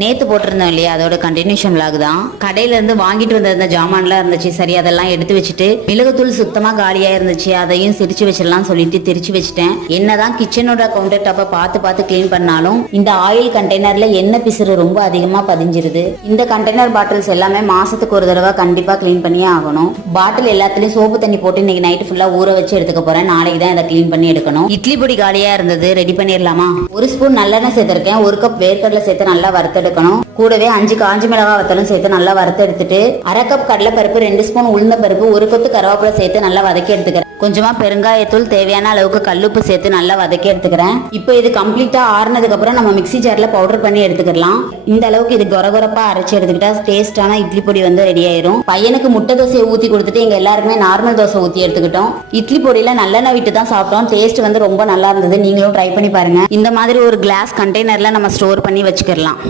நேத்து போட்டிருந்தோம் இல்லையா, அதோட கண்டினியூஷன் விளாக் தான். கடையில இருந்து வாங்கிட்டு வந்த ஜாமான்லாம் இருந்துச்சு, சரி அதெல்லாம் எடுத்து வச்சுட்டு மிளகுத்தூள் சுத்தமா காலியா இருந்துச்சு, அதையும் சிரிச்சு வச்சிடலாம் சொல்லிட்டு திரிச்சு வச்சுட்டேன். என்னதான் கிச்சனோட கவுண்டர் டாப்பை பார்த்து கிளீன் பண்ணாலும் இந்த ஆயில் கண்டெய்னர்ல எண்ணெய் பிசுறு ரொம்ப அதிகமா பதிஞ்சிருது. இந்த கண்டெய்னர் பாட்டில்ஸ் எல்லாமே மாசத்துக்கு ஒரு தடவை கண்டிப்பா கிளீன் பண்ணியே ஆகணும். பாட்டில் எல்லாத்துலயும் சோப்பு தண்ணி போட்டு இன்னைக்கு நைட்டு ஃபுல்லா ஊற வச்சு எடுத்துக்க போறேன். நாளைக்கு தான் இதை கிளீன் பண்ணி எடுக்கணும். இட்லி பொடி காலியா இருந்தது, ரெடி பண்ணிடலாமா? ஒரு ஸ்பூன் நல்லெண்ணெய் சேர்த்திருக்கேன், ஒரு கப் வேர்க்கடலை சேர்த்து நல்லா வறுத்து எடுக்கணும். கூடவே 5 காஞ்சி மிளகாய் வத்தலும் சேர்த்து நல்லா வறுத்து எடுத்துட்டு, அரை கப் கடலை பருப்பு, 2 ஸ்பூன் உளுந்த பருப்பு, ஒரு கொத்து கருவேப்பிலை சேர்த்து நல்லா வதக்கி எடுத்துக்கிறேன். கொஞ்சமா பெருங்காயத்தூள், தேவையான அளவுக்கு கல்லுப்பு சேர்த்து நல்லா வதக்கி எடுத்துக்கிறேன். இப்போ இது கம்ப்ளீட்டா ஆறுனதுக்கு அப்புறம் நம்ம மிக்ஸி ஜார்ல பவுடர் பண்ணி எடுத்துக்கலாம். இந்த அளவுக்கு இது கொரகொரப்பா அரைச்சு எடுத்துக்கிட்டா டேஸ்டான இட்லி பொடி வந்து ரெடி ஆயிரும். பையனுக்கு முட்டை தோசையை ஊத்தி கொடுத்துட்டு எங்க எல்லாருக்குமே நார்மல் தோசை ஊத்தி எடுத்துக்கிட்டோம். இட்லி பொடியில நல்லெண்ணெய் விட்டு தான் சாப்பிட்டோம். டேஸ்ட் வந்து ரொம்ப நல்லா இருந்தது. நீங்களும் ட்ரை பண்ணி பாருங்க. இந்த மாதிரி ஒரு கிளாஸ் கண்டெய்னர்ல நம்ம ஸ்டோர் பண்ணி வச்சுக்கலாம்.